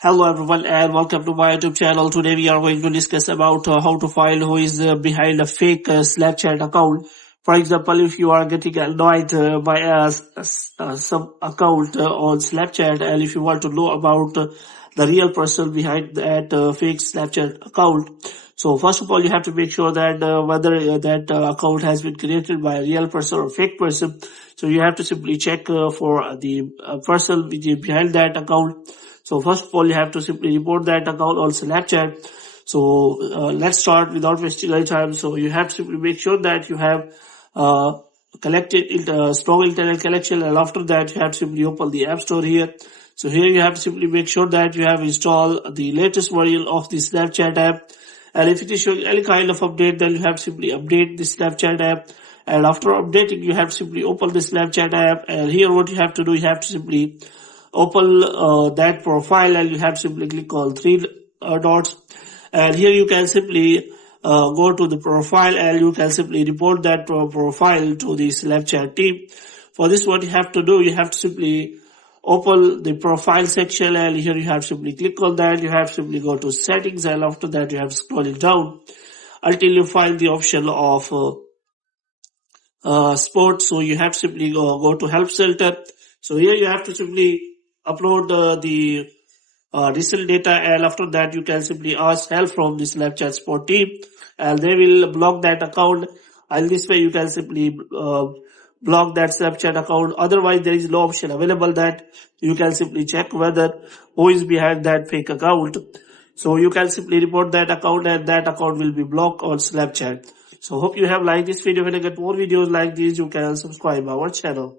Hello everyone and welcome to my YouTube channel. Today we are going to discuss about how to find who is behind a fake Snapchat account. For example, if you are getting annoyed by some account on Snapchat, and if you want to know about the real person behind that fake Snapchat account. So first of all, you have to make sure that whether that account has been created by a real person or fake person. So you have to simply check for the person behind that account. So first of all, you have to simply report that account on Snapchat. So let's start without wasting any time. So you have to simply make sure that you have uh, collected strong internet connection, and after that you have to simply open the App Store here. So here you have to simply make sure that you have installed the latest version of the Snapchat app. And if it is showing any kind of update, then you have to simply update the Snapchat app. And after updating, you have to simply open the Snapchat app. And here what you have to do, you have to simply open that profile, and you have to simply click on three dots. And here you can simply go to the profile, and you can simply report that profile to the Snapchat team. For this, what you have to do, you have to simply open the profile section, and here you have to simply click on that. You have to simply go to settings, and after that you have to scroll it down until you find the option of sport. So you have to simply go to help center. So here you have to simply upload the recent data, and after that you can simply ask help from the Snapchat support team, and they will block that account. And this way you can simply block that Snapchat account. Otherwise there is no option available that you can simply check whether who is behind that fake account. So you can simply report that account, and that account will be blocked on Snapchat. So hope you have liked this video. When you get more videos like this, you can subscribe our channel.